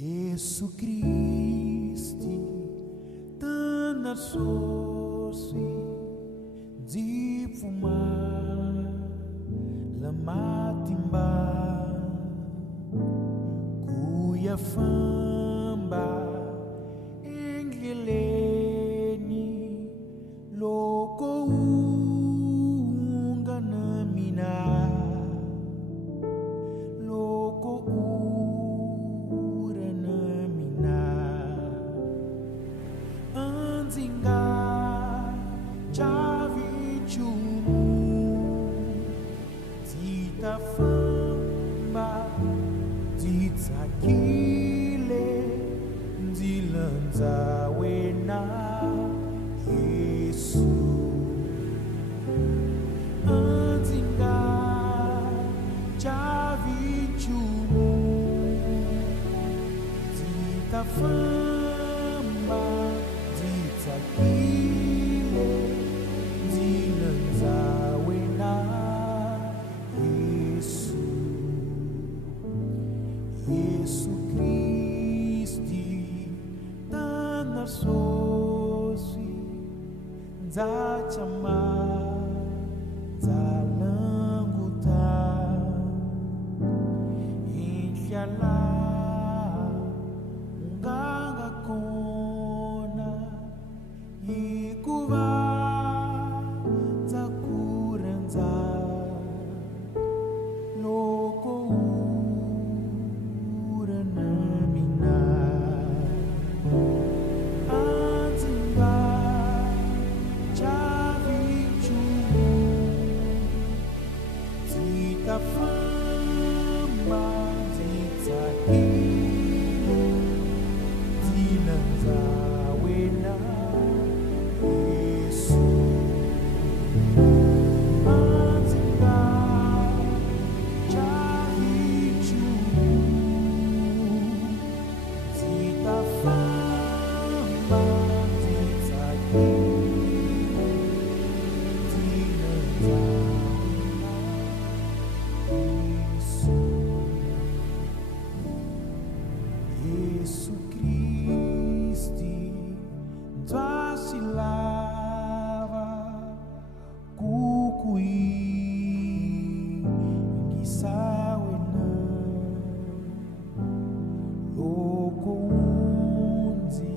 Yesu Kristi tana sosi di fuma la matimba kuya famba endleleni loko unganamina loko Anzinga chavi chumu Zita famba Zita kile Zilanza wena Yesu Anzinga chavi chumu Zita famba Sakile zilanza wena Yesu Yesu Kristi tana sosi nzachama zalanguta inshallah unganga kona Ikuva zakurenza loko uranamina Anzinga chavichu Zita famba zitakile Zilanza wena Yesu Anzinga chavichu Zita famba zitakile Zilanza Yesu Yesu Kristi Twasilava kukui ngisawena loko unzi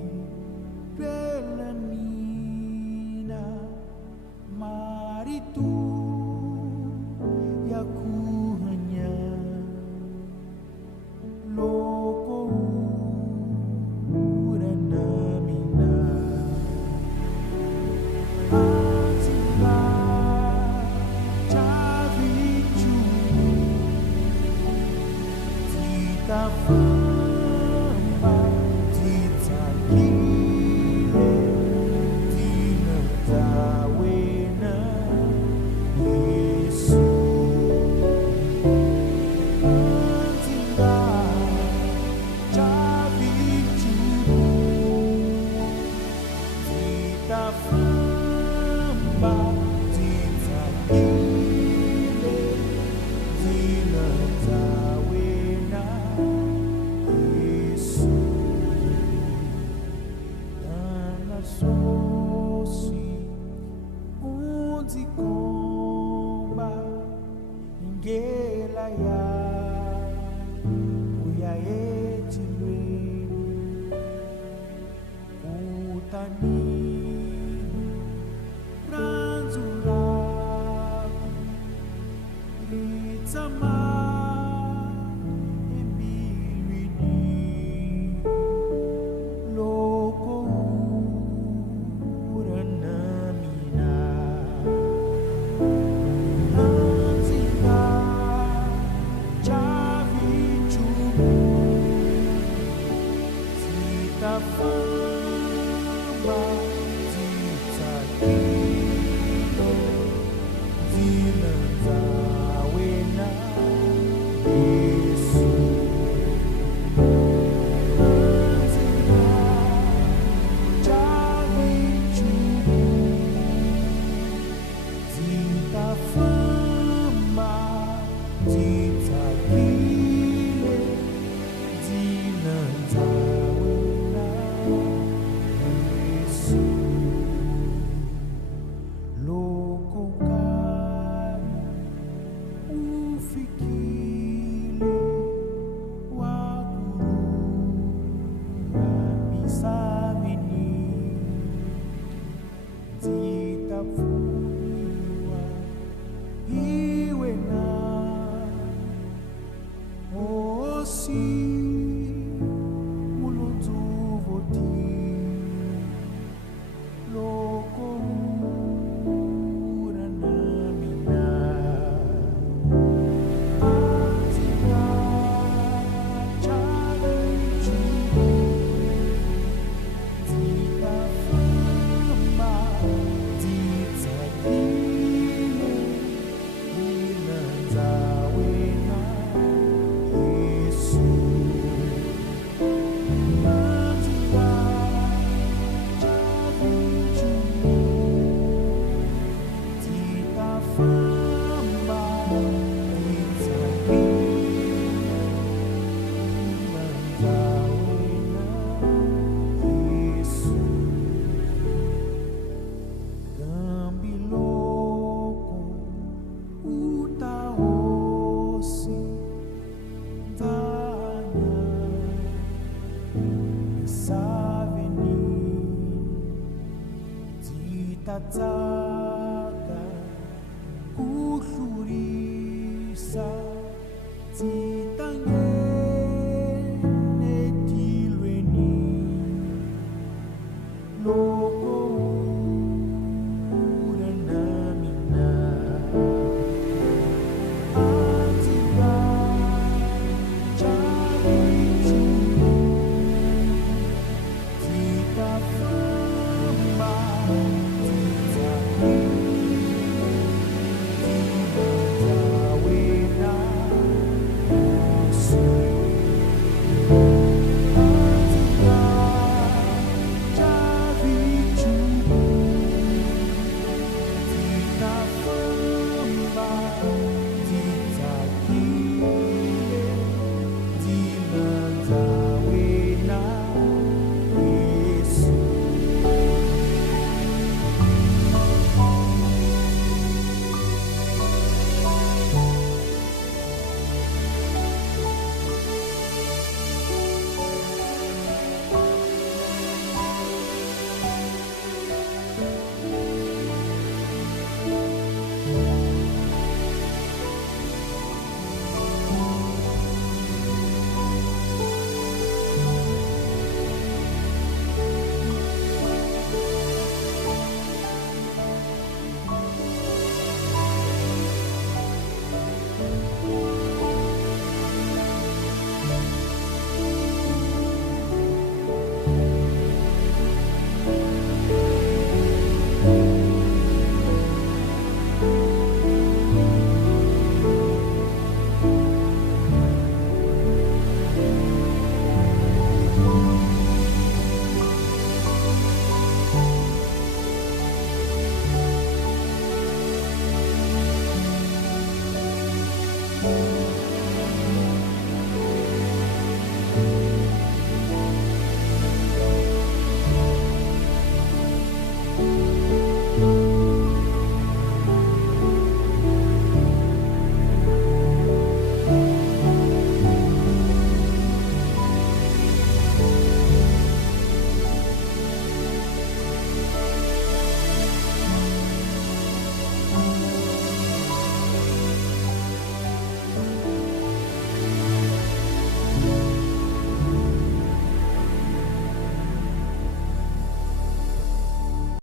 pelanina maritu yakuhanya loko uranamina Anzinga chavichu Zita famba zitakile Zilanza wena Yesu Anzinga chavichu Zita famba zitakile Zilanza wena Yesu Tana sosi unzikomba Ingela ya Uya etilweni Utani Ranzulaku Ritsama Embilwini Loko uranamina Anzinga